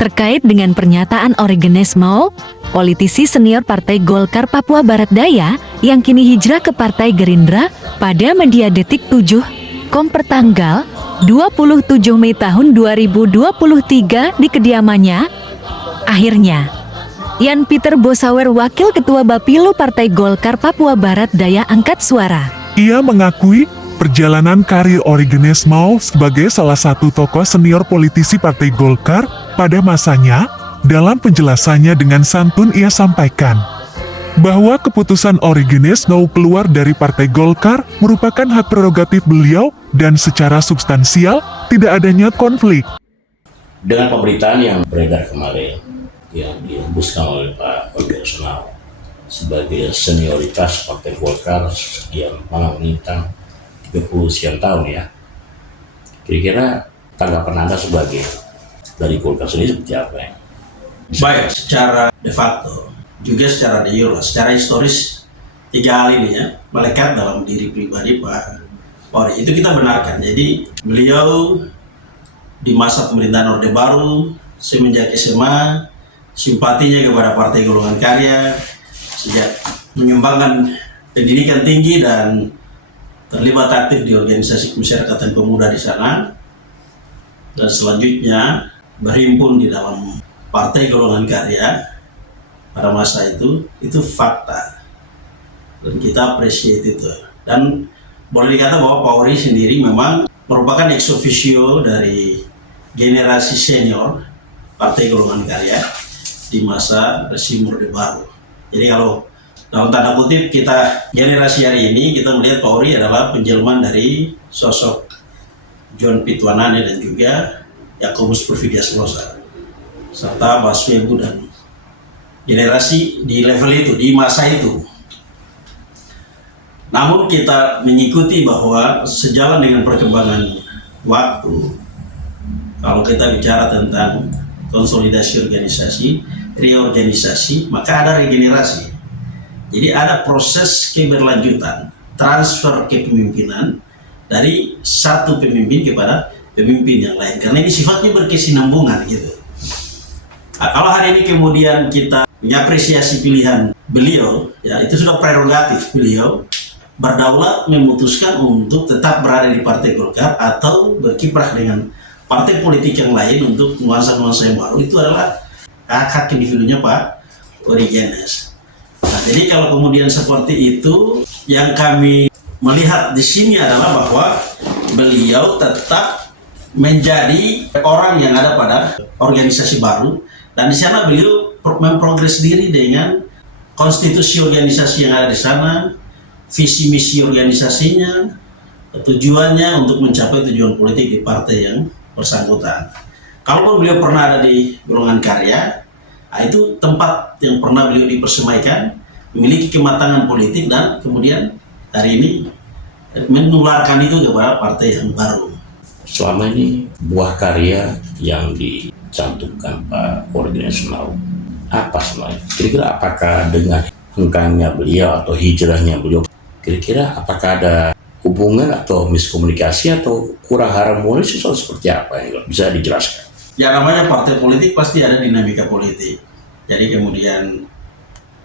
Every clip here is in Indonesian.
terkait dengan pernyataan Origenes Mao, politisi senior Partai Golkar Papua Barat Daya yang kini hijrah ke Partai Gerindra pada Media Detik 7, pertanggal 27 Mei tahun 2023 di kediamannya. Akhirnya, Jan Pieter Bossauer, Wakil Ketua Bapilu Partai Golkar Papua Barat Daya, angkat suara. Ia mengakui perjalanan karir Origenes Mao sebagai salah satu tokoh senior politisi Partai Golkar pada masanya. Dalam penjelasannya dengan santun ia sampaikan bahwa keputusan Origenes Mao keluar dari Partai Golkar merupakan hak prerogatif beliau dan secara substansial tidak adanya konflik. Dengan pemberitaan yang beredar kemarin yang dihembuskan oleh Pak Origenes Mao sebagai senioritas Partai Golkar yang malah menintang 30 sekian tahun ya, kira-kira tanggapan Anda sebagai dari Golkar sendiri seperti apa ya? Baik, secara de facto, juga secara de jure, secara historis, 3 hal ini ya, melekat dalam diri pribadi Pak Ori. Itu kita benarkan. Jadi beliau di masa pemerintahan Orde Baru, semenjak SMA, simpatinya kepada Partai Golongan Karya, sejak menyumbangkan pendidikan tinggi dan terlibat aktif di organisasi kemasyarakatan pemuda di sana, dan selanjutnya berhimpun di dalam Partai Golongan Karya pada masa itu fakta dan kita appreciate itu. Dan boleh dikata bahwa Pak Ori sendiri memang merupakan ex officio dari generasi senior Partai Golongan Karya di masa rezim Orde Baru. Jadi kalau dalam tanda kutip kita generasi hari ini, kita melihat Pak Ori adalah penjelmaan dari sosok John Pitwanane dan juga Yakobus Porfidias Losa serta Baswebu dan generasi di level itu, di masa itu. Namun kita mengikuti bahwa sejalan dengan perkembangan waktu, kalau kita bicara tentang konsolidasi organisasi, reorganisasi, maka ada regenerasi. Jadi ada proses keberlanjutan, transfer kepemimpinan dari satu pemimpin kepada pemimpin yang lain. Karena ini sifatnya berkesinambungan gitu. Kalau hari ini kemudian kita mengapresiasi pilihan beliau, ya itu sudah prerogatif beliau berdaulat memutuskan untuk tetap berada di Partai Golkar atau berkiprah dengan partai politik yang lain untuk nuansa-nuansa yang baru. Itu adalah hak individunya Pak Origenes. Nah, jadi kalau kemudian seperti itu, yang kami melihat di sini adalah bahwa beliau tetap menjadi orang yang ada pada organisasi baru. Dan di sana beliau memprogres diri dengan konstitusi organisasi yang ada di sana, visi misi organisasinya, tujuannya untuk mencapai tujuan politik di partai yang bersangkutan. Kalaupun beliau pernah ada di Golongan Karya, itu tempat yang pernah beliau dipersemaikan, memiliki kematangan politik dan kemudian hari ini menularkan itu kepada partai yang baru. Selama ini buah karya yang dicantumkan Pak Origenes Mao apa sebenarnya? Kira-kira apakah dengan hengkangnya beliau atau hijrahnya beliau, kira-kira apakah ada hubungan atau miskomunikasi atau kurang harmonis atau seperti apa yang bisa dijelaskan? Ya namanya partai politik pasti ada dinamika politik. Jadi kemudian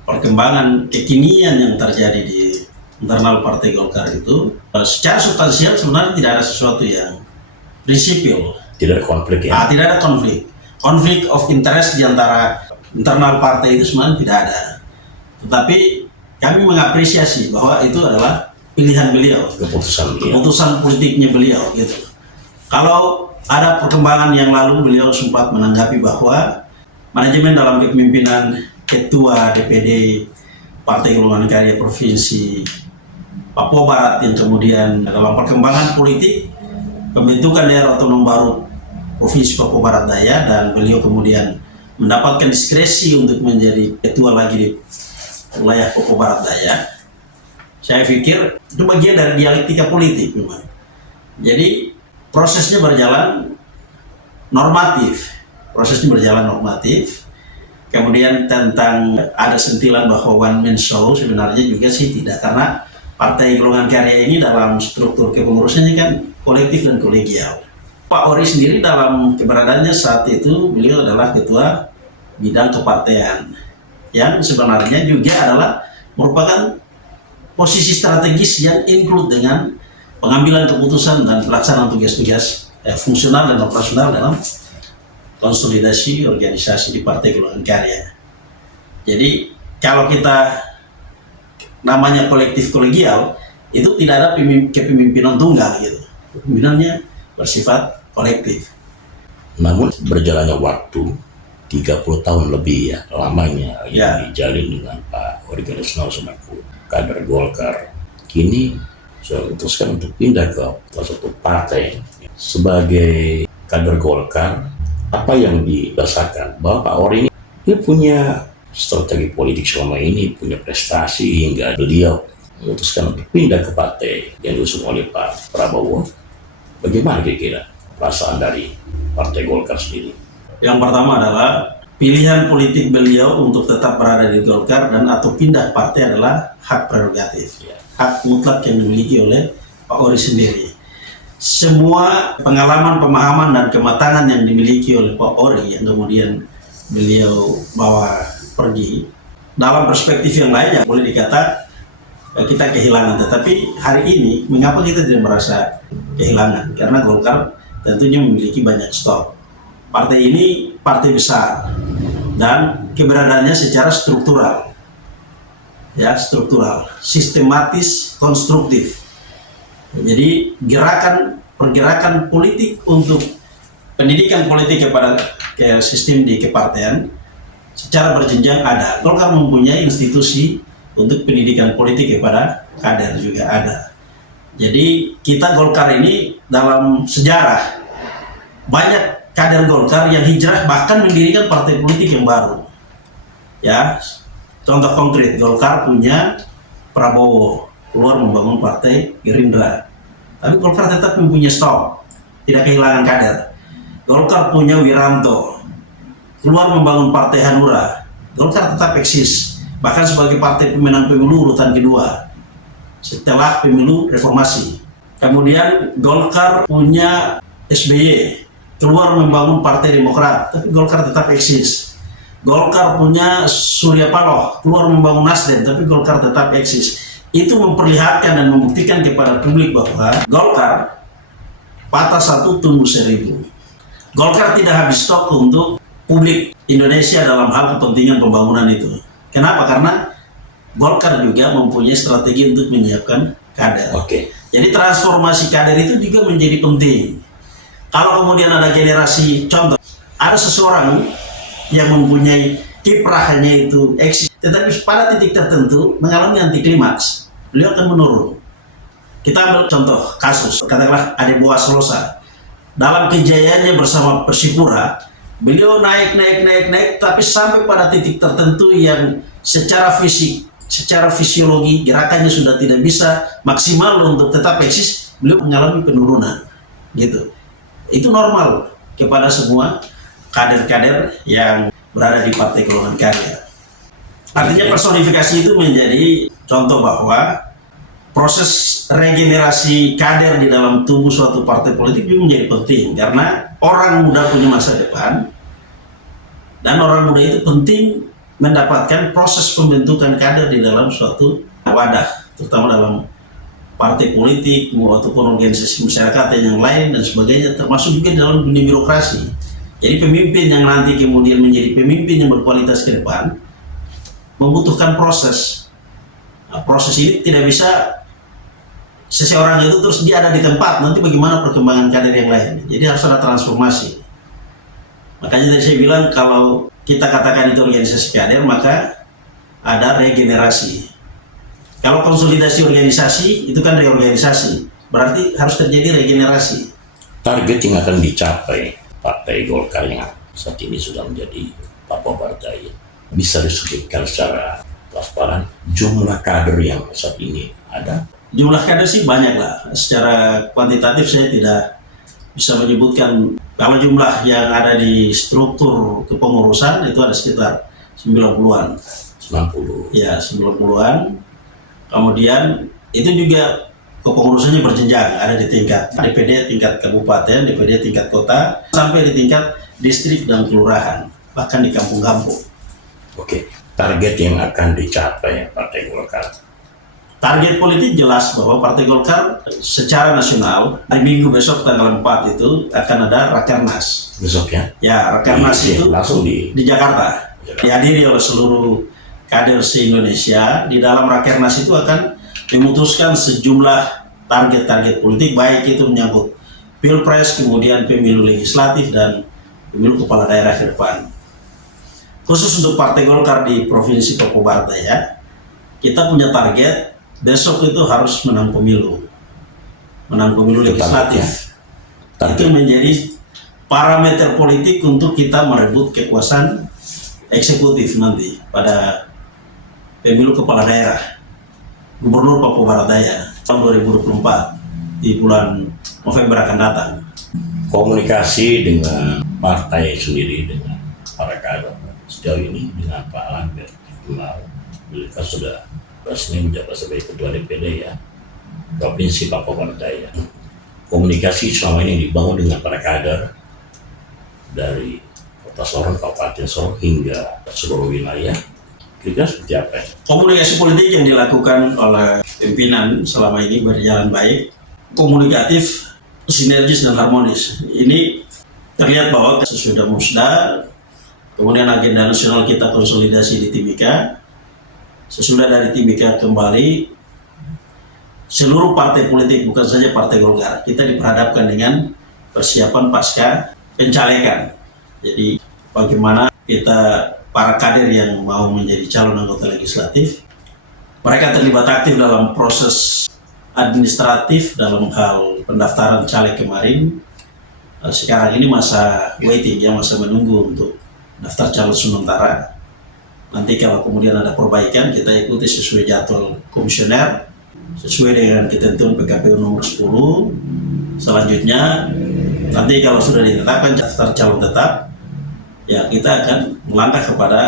perkembangan kekinian yang terjadi di internal Partai Golkar itu secara substansial sebenarnya tidak ada sesuatu yang prinsipil. Tidak ada konflik ya? Tidak ada konflik. Konflik of interest di antara internal partai itu sebenarnya tidak ada. Tetapi kami mengapresiasi bahwa itu adalah pilihan beliau, keputusan politiknya beliau gitu. Kalau ada perkembangan yang lalu beliau sempat menanggapi bahwa manajemen dalam kepemimpinan Ketua DPD Partai Golongan Karya Provinsi Papua Barat yang kemudian dalam perkembangan politik pembentukan daerah otonom baru Provinsi Papua Barat Daya, dan beliau kemudian mendapatkan diskresi untuk menjadi ketua lagi di wilayah Papua Barat Daya. Saya pikir itu bagian dari dialektika politik memang. Jadi prosesnya berjalan normatif. Kemudian tentang ada sentilan bahwa one man show, sebenarnya juga sih tidak, karena Partai Golongan Karya ini dalam struktur kepengurusannya kan kolektif dan kolegial. Pak Ori sendiri dalam keberadaannya saat itu beliau adalah ketua bidang kepartean yang sebenarnya juga adalah merupakan posisi strategis yang include dengan pengambilan keputusan dan pelaksanaan tugas-tugas fungsional dan operasional dalam konsolidasi organisasi di Partai Golongan Karya. Jadi kalau kita namanya kolektif kolegial, itu tidak ada kepemimpinan tunggal gitu. Kepemimpinannya bersifat kolektif. Namun berjalannya waktu 30 tahun lebih ya lamanya yang dijalin dengan Pak Ori Genesmao selaku kader Golkar, kini saya memutuskan untuk pindah ke salah satu partai. Sebagai kader Golkar, apa yang dirasakan bahwa Pak Ori ini dia punya strategi politik selama ini, punya prestasi hingga beliau memutuskan untuk pindah ke partai yang diusung oleh Pak Prabowo. Bagaimana kira-kira perasaan dari Partai Golkar sendiri? Yang pertama adalah pilihan politik beliau untuk tetap berada di Golkar dan atau pindah partai adalah hak prerogatif, hak mutlak yang dimiliki oleh Pak Ori sendiri. Semua pengalaman, pemahaman, dan kematangan yang dimiliki oleh Pak Ori yang kemudian beliau bawa pergi dalam perspektif yang lainnya boleh dikata kita kehilangan, tetapi hari ini mengapa kita tidak merasa kehilangan? Karena Golkar tentunya memiliki banyak stok. Partai ini partai besar dan keberadaannya secara struktural, ya struktural, sistematis, konstruktif. Jadi pergerakan politik untuk pendidikan politik kepada sistem di kepartean secara berjenjang ada. Golkar mempunyai institusi untuk pendidikan politik kepada kader juga ada. Jadi kita Golkar ini dalam sejarah banyak kader Golkar yang hijrah bahkan mendirikan partai politik yang baru. Ya, contoh konkret Golkar punya Prabowo keluar membangun partai Gerindra. Tapi Golkar tetap mempunyai stok, tidak kehilangan kader. Golkar punya Wiranto keluar membangun partai Hanura. Golkar tetap eksis, bahkan sebagai partai pemenang pemilu urutan kedua setelah pemilu reformasi. Kemudian Golkar punya SBY keluar membangun partai Demokrat, tapi Golkar tetap eksis. Golkar punya Surya Paloh keluar membangun Nasdem, tapi Golkar tetap eksis. Itu memperlihatkan dan membuktikan kepada publik bahwa Golkar patah satu tumbuh 1000. Golkar tidak habis stok untuk publik Indonesia dalam hal kepentingan pembangunan itu. Kenapa? Karena Golkar juga mempunyai strategi untuk menyiapkan kader. Jadi transformasi kader itu juga menjadi penting. Kalau kemudian ada generasi, contoh, ada seseorang yang mempunyai kiprahnya itu eksis, tetapi pada titik tertentu mengalami anti klimaks, beliau akan menurun. Kita ambil contoh kasus, katakanlah Ade Boaz Losa. Dalam kejayaannya bersama Persipura, beliau naik, tapi sampai pada titik tertentu yang secara fisik, secara fisiologi, gerakannya sudah tidak bisa maksimal untuk tetap eksis, beliau mengalami penurunan. Gitu. Itu normal kepada semua kader-kader yang berada di Partai Golongan Karya. Artinya personifikasi itu menjadi contoh bahwa proses regenerasi kader di dalam tubuh suatu partai politik juga menjadi penting, karena orang muda punya masa depan dan orang muda itu penting mendapatkan proses pembentukan kader di dalam suatu wadah, terutama dalam partai politik ataupun organisasi masyarakat yang lain dan sebagainya, termasuk juga dalam dunia birokrasi. Jadi pemimpin yang nanti kemudian menjadi pemimpin yang berkualitas ke depan membutuhkan proses. Nah, proses ini tidak bisa seseorang itu terus dia ada di tempat, nanti bagaimana perkembangan kader yang lain. Jadi harus ada transformasi. Makanya tadi saya bilang kalau kita katakan itu organisasi kader, maka ada regenerasi. Kalau konsolidasi organisasi itu kan reorganisasi, berarti harus terjadi regenerasi. Target yang akan dicapai Partai Golkar yang saat ini sudah menjadi Papua Partai, bisa disebutkan secara transparan jumlah kader yang saat ini ada? Jumlah kader sih banyak lah. Secara kuantitatif saya tidak bisa menyebutkan. Kalau jumlah yang ada di struktur kepengurusan itu ada sekitar 90-an. 90? Ya, 90-an. Kemudian itu juga kepengurusannya berjenjang, ada di tingkat DPD tingkat kabupaten, DPD tingkat kota, sampai di tingkat distrik dan kelurahan, bahkan di kampung-kampung. Oke, target yang akan dicapai Partai Golkar. Target politik jelas bahwa Partai Golkar secara nasional hari Minggu besok tanggal 4 itu akan ada Rakernas. Besok ya? Ya, Rakernas itu langsung di Jakarta. Dihadiri oleh seluruh kader se-Indonesia. Di dalam Rakernas itu akan memutuskan sejumlah target-target politik, baik itu menyangkut Pilpres, kemudian pemilu legislatif dan pemilu kepala daerah ke depan. Khusus untuk Partai Golkar di Provinsi Papua Barat Daya, kita punya target besok itu harus menang pemilu legislatif. Itu menjadi parameter politik untuk kita merebut kekuasaan eksekutif nanti pada pemilu kepala daerah Gubernur Papua Barat Daya tahun 2024 di bulan November akan datang. Komunikasi dengan partai sendiri, dengan para kader sejauh ini dengan Pak Lambert Mau, beliau sudah resmi menjabat sebagai Ketua DPD ya Provinsi Papua Barat Daya. Komunikasi selama ini dibangun dengan para kader dari Kota Sorong, Kabupaten Sorong hingga seluruh wilayah. Kira-kira seperti apa? Komunikasi politik yang dilakukan oleh pimpinan selama ini berjalan baik, komunikatif, sinergis dan harmonis. Ini terlihat bahwa sesudah musda, kemudian agenda nasional kita konsolidasi di Timika. Sesudah dari Timika kembali, seluruh partai politik, bukan saja Partai Golkar, kita diperhadapkan dengan persiapan pasca pencalekan. Jadi bagaimana kita, para kader yang mau menjadi calon anggota legislatif, mereka terlibat aktif dalam proses administratif dalam hal pendaftaran caleg kemarin. Sekarang ini masa waiting, ya, masa menunggu untuk daftar calon sementara. Nanti kalau kemudian ada perbaikan, kita ikuti sesuai jadwal komisioner, sesuai dengan ketentuan PKPU nomor 10. Selanjutnya, nanti kalau sudah ditetapkan daftar calon tetap, ya kita akan melangkah kepada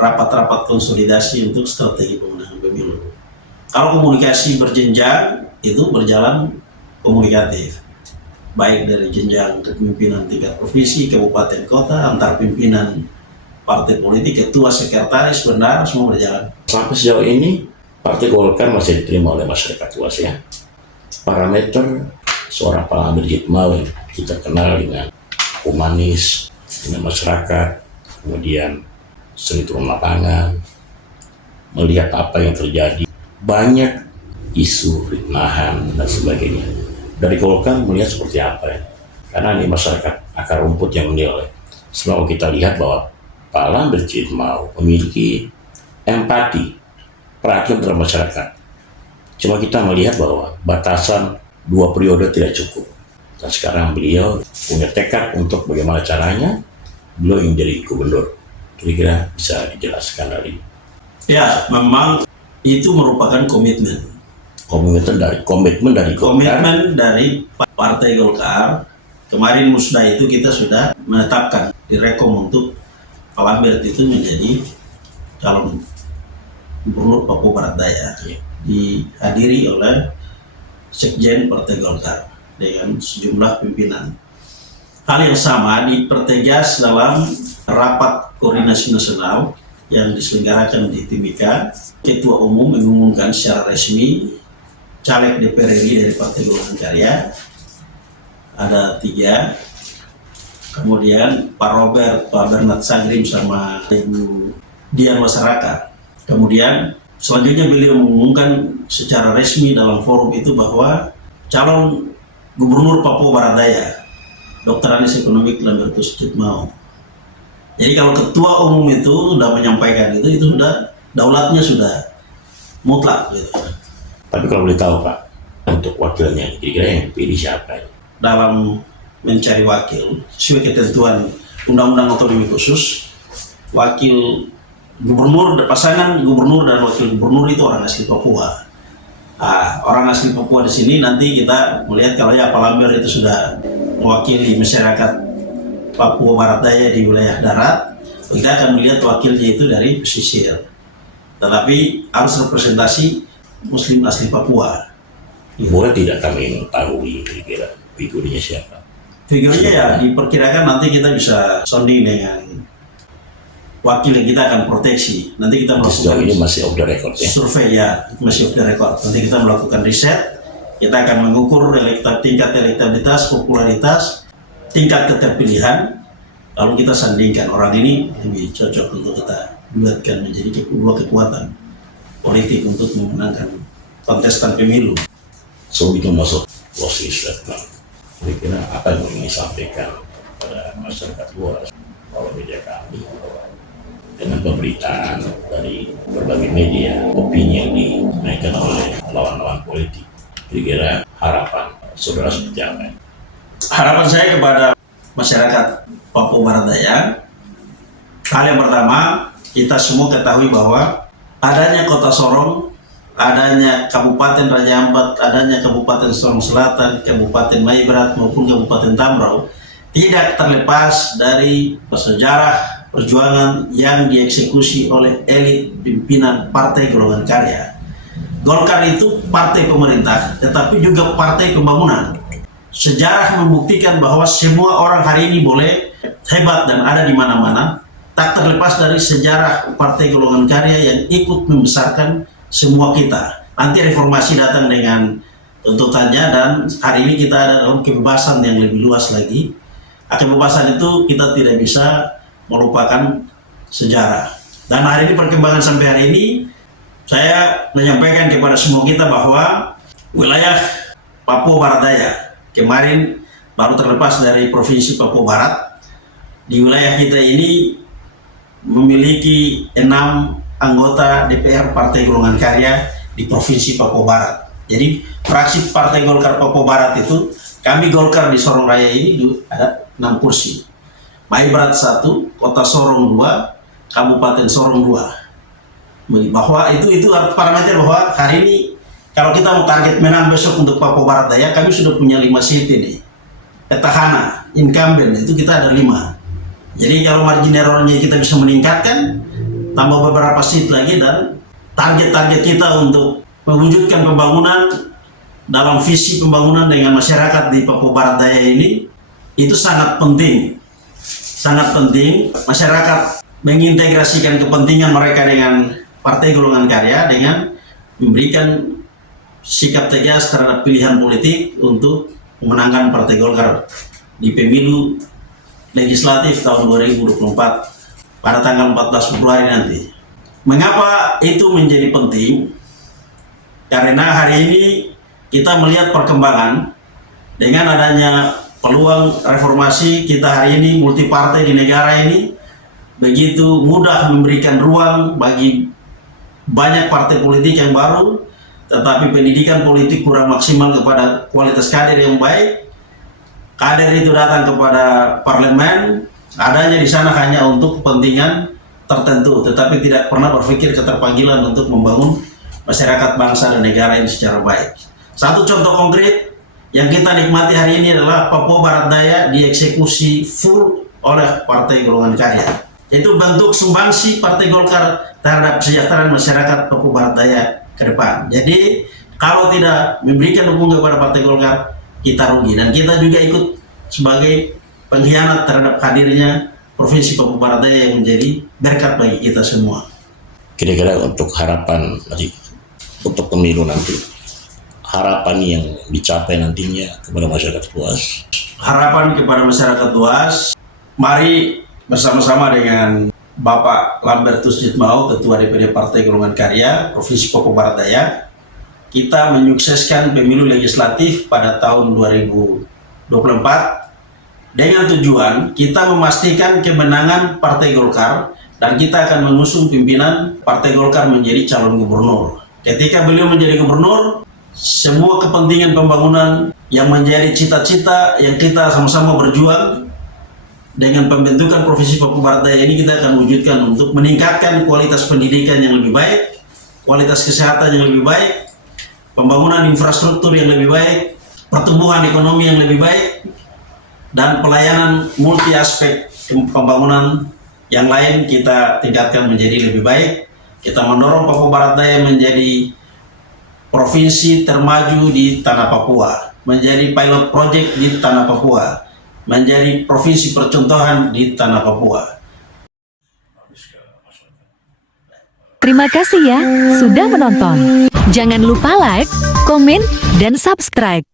rapat-rapat konsolidasi untuk strategi pemenangan pemilu. Kalau komunikasi berjenjang, itu berjalan komunikatif. Baik dari jenjang kepemimpinan tingkat provinsi, kabupaten, kota, antar pimpinan partai politik, ketua, sekretaris, bendahara, semua berjalan. Sampai sejauh ini Partai Golkar masih diterima oleh masyarakat luas ya. Parameter seorang Pak Lambert Mau yang kita kenal dengan humanis, dengan masyarakat, kemudian sering turun lapangan, melihat apa yang terjadi, banyak isu fitnahan dan sebagainya. Dari Golkar melihat seperti apa ya? Karena ini masyarakat akar rumput yang menilai. Selalu kita lihat bahwa Pak Lambert Mau memiliki empati, perhatian terhadap masyarakat. Cuma kita melihat bahwa batasan 2 periode tidak cukup. Dan sekarang beliau punya tekad untuk bagaimana caranya beliau ingin jadi gubernur. Kira-kira bisa dijelaskan dari? Ya, memang itu merupakan komitmen dari Partai Golkar. Kemarin musda itu kita sudah menetapkan direkom untuk Pak Lambert itu menjadi calon gubernur Papua Barat Daya, dihadiri oleh Sekjen Partai Golkar dengan sejumlah pimpinan. Hal yang sama dipertegas dalam rapat koordinasi nasional yang diselenggarakan di Timika. Ketua Umum mengumumkan secara resmi caleg DPR RI dari Partai Golongan Karya ada 3. Kemudian Pak Robert, Pak Bernard Sangrim sama Ibu Dian Wasaraka. Kemudian selanjutnya beliau mengumumkan secara resmi dalam forum itu bahwa calon gubernur Papua Barat Daya Dr. Anies Ekonomik Lambertus Mau. Jadi kalau ketua umum itu sudah menyampaikan itu sudah daulatnya sudah mutlak gitu. Tapi kalau boleh tahu Pak, untuk wakilnya kira-kira yang pilih siapa? Dalam mencari wakil sesuai ketentuan Undang-Undang Otonomi Khusus, wakil gubernur, pasangan gubernur dan wakil gubernur itu orang asli Papua. Orang asli Papua di sini nanti kita melihat kalau ya Pak Lambert itu sudah mewakili masyarakat Papua Barat Daya di wilayah darat, kita akan melihat wakilnya itu dari pesisir. Tetapi harus representasi Muslim asli Papua. Boleh tidak kami mengetahui kira-kira figurnya siapa? Figurnya ya diperkirakan nanti kita bisa sounding dengan wakil yang kita akan proteksi. Nanti kita Sejauh ini melakukan masih off the record ya. survei, ya masih off the record. Nanti kita melakukan riset, kita akan mengukur tingkat elektabilitas, popularitas, tingkat keterpilihan, lalu kita sandingkan orang ini lebih cocok untuk kita buatkan menjadi dua kekuatan politik untuk memenangkan kontestan pemilu. So itu masuk closing statement. Kira-kira apa yang ingin disampaikan pada masyarakat luas kalau media kami dengan pemberitaan dari berbagai media, opini yang dinaikkan oleh lawan-lawan politik. Kira-kira harapan saudara seperti apa? Harapan saya kepada masyarakat Papua Barat Daya, hal yang pertama, kita semua ketahui bahwa adanya Kota Sorong, adanya Kabupaten Raja Ampat, adanya Kabupaten Sorong Selatan, Kabupaten Maibrat maupun Kabupaten Tambrau tidak terlepas dari sejarah perjuangan yang dieksekusi oleh elit pimpinan Partai Golongan Karya. Golkar itu partai pemerintah, tetapi juga partai pembangunan. Sejarah membuktikan bahwa semua orang hari ini boleh hebat dan ada di mana-mana, tak terlepas dari sejarah Partai Golongan Karya yang ikut membesarkan semua kita. Nanti reformasi datang dengan tuntutannya, dan hari ini kita ada dalam kebebasan yang lebih luas lagi. Kebebasan itu kita tidak bisa melupakan sejarah. Dan hari ini perkembangan sampai hari ini, saya menyampaikan kepada semua kita bahwa wilayah Papua Barat Daya kemarin baru terlepas dari Provinsi Papua Barat. Di wilayah kita ini memiliki 6 anggota DPR Partai Golongan Karya di Provinsi Papua Barat. Jadi fraksi Partai Golkar Papua Barat itu, kami Golkar di Sorong Raya ini ada 6 kursi. Maibrat 1, Kota Sorong 2, Kabupaten Sorong 2. Bahwa itu parameter bahwa hari ini kalau kita mau target menang besok untuk Papua Barat Daya, kami sudah punya 5 seat ini. Petahana, incumbent itu kita ada 5. Jadi kalau margin errornya kita bisa meningkatkan, tambah beberapa seat lagi, dan target-target kita untuk mewujudkan pembangunan dalam visi pembangunan dengan masyarakat di Papua Barat Daya ini, itu sangat penting. Sangat penting masyarakat mengintegrasikan kepentingan mereka dengan Partai Golongan Karya dengan memberikan sikap tegas terhadap pilihan politik untuk memenangkan Partai Golkar di pemilu legislatif tahun 2024 pada tanggal 14 Februari nanti. Mengapa itu menjadi penting? Karena hari ini kita melihat perkembangan dengan adanya peluang reformasi. Kita hari ini multi partai di negara ini begitu mudah memberikan ruang bagi banyak partai politik yang baru, tetapi pendidikan politik kurang maksimal kepada kualitas kader yang baik. Kader itu datang kepada parlemen, adanya di sana hanya untuk kepentingan tertentu, tetapi tidak pernah berpikir keterpanggilan untuk membangun masyarakat bangsa dan negara ini secara baik. Satu contoh konkret yang kita nikmati hari ini adalah Papua Barat Daya dieksekusi full oleh Partai Golongan Karya. Itu bentuk sumbangsi Partai Golkar terhadap kesejahteraan masyarakat Papua Barat Daya ke depan. Jadi kalau tidak memberikan dukungan kepada Partai Golkar, kita rugi, dan kita juga ikut sebagai pengkhianat terhadap hadirnya Provinsi Papua Barat Daya yang menjadi berkat bagi kita semua. Kira-kira untuk harapan nanti untuk pemilu nanti, harapan yang dicapai nantinya kepada masyarakat luas. Harapan kepada masyarakat luas, mari bersama-sama dengan Bapak Lambertus Jitmao, Ketua DPD Partai Golongan Karya Provinsi Papua Barat Daya, kita menyukseskan pemilu legislatif pada tahun 2024 dengan tujuan kita memastikan kemenangan Partai Golkar, dan kita akan mengusung pimpinan Partai Golkar menjadi calon gubernur. Ketika beliau menjadi gubernur, semua kepentingan pembangunan yang menjadi cita-cita yang kita sama-sama berjuang dengan pembentukan Provinsi Papua Barat Daya ini, kita akan wujudkan untuk meningkatkan kualitas pendidikan yang lebih baik, kualitas kesehatan yang lebih baik, pembangunan infrastruktur yang lebih baik, pertumbuhan ekonomi yang lebih baik, dan pelayanan multi aspek pembangunan yang lain kita tingkatkan menjadi lebih baik. Kita mendorong Papua Barat Daya menjadi provinsi termaju di tanah Papua, menjadi pilot project di tanah Papua, menjadi provinsi percontohan di tanah Papua. Terima kasih ya sudah menonton. Jangan lupa like, komen, dan subscribe.